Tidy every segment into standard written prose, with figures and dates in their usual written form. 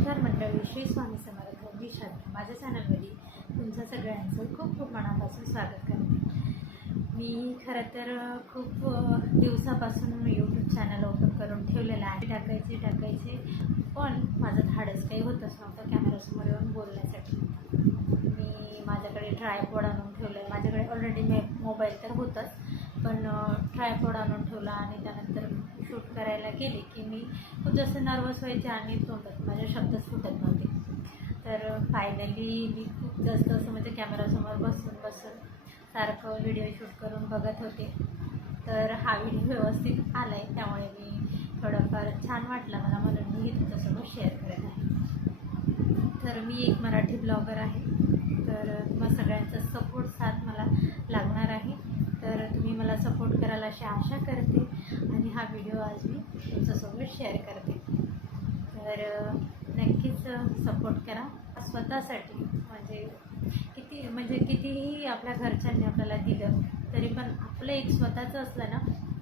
नमस्कार मंडळी, श्री स्वामी समर्थ. मी श्रद्धा. माझ्या चॅनलमध्ये तुमचं सगळ्यांचं खूप खूप मनापासून स्वागत करते. मी खरं तर खूप दिवसापासून यूट्यूब चॅनल ओपन करून ठेवलेलं आहे. टाकायचे पण माझं धाडस काही होतच नव्हतं कॅमेरासमोर येऊन बोलण्यासाठी. मी माझ्याकडे ट्रायपॉड आणून ठेवलं आहे. माझ्याकडे ऑलरेडी मोबाईल तर होतंच, पण ट्रायपॉड आणून ठेवला आणि त्यानंतर शूट करायला गेले की मी खूप जास्त नर्वस व्हायचे आणि तोंडात माझे शब्दच फुटत नव्हते. तर फायनली मी खूप जास्त असं म्हणजे कॅमेरासमोर बसून सारखं व्हिडिओ शूट करून बघत होते. तर हा व्हिडिओ व्यवस्थित आला आहे, त्यामुळे मी थोडंफार छान वाटलं मला, म्हणून मी तुमच्यासोबत शेअर करत आहे. तर मी एक मराठी ब्लॉगर आहे. तर तुम्हा सगळ्यांचा सपोर्ट साथ मला लागणार आहे. तर तुम्ही मला सपोर्ट कराल अशी आशा करते आणि हा व्हिडिओ आज मी तुमच्यासोबत शेअर करते. तर नक्कीच सपोर्ट करा स्वतःसाठी. कितीही आपल्या घरच्यांनी आपल्याला दिलं तरी पण आपलं एक स्वतःचं असलं ना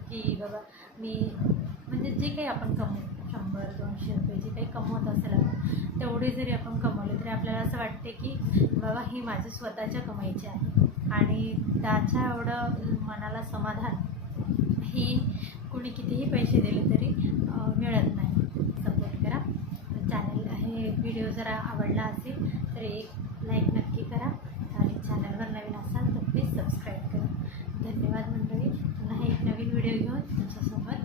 की बाबा मी म्हणजे जे काही आपण कमवू 100-200 रुपये जे काही कमवत असेल आपण, तेवढे जरी आपण कमवले तरी आपल्याला असं वाटते की बाबा हे माझे स्वतःच्या कमाईचे आहे. आणि त्याच्या एवढं मनाला समाधान हे कुणी कितीही पैसे दिले तरी मिळत नाही. सपोर्ट करा. चॅनल हे व्हिडिओ जरा आवडला असेल तर एक लाईक नक्की करा आणि चॅनलवर नवीन असाल तर प्लीज सबस्क्राईब करा. धन्यवाद मंडळी. पुन्हा एक नवीन व्हिडिओ घेऊन तुमच्यासमोर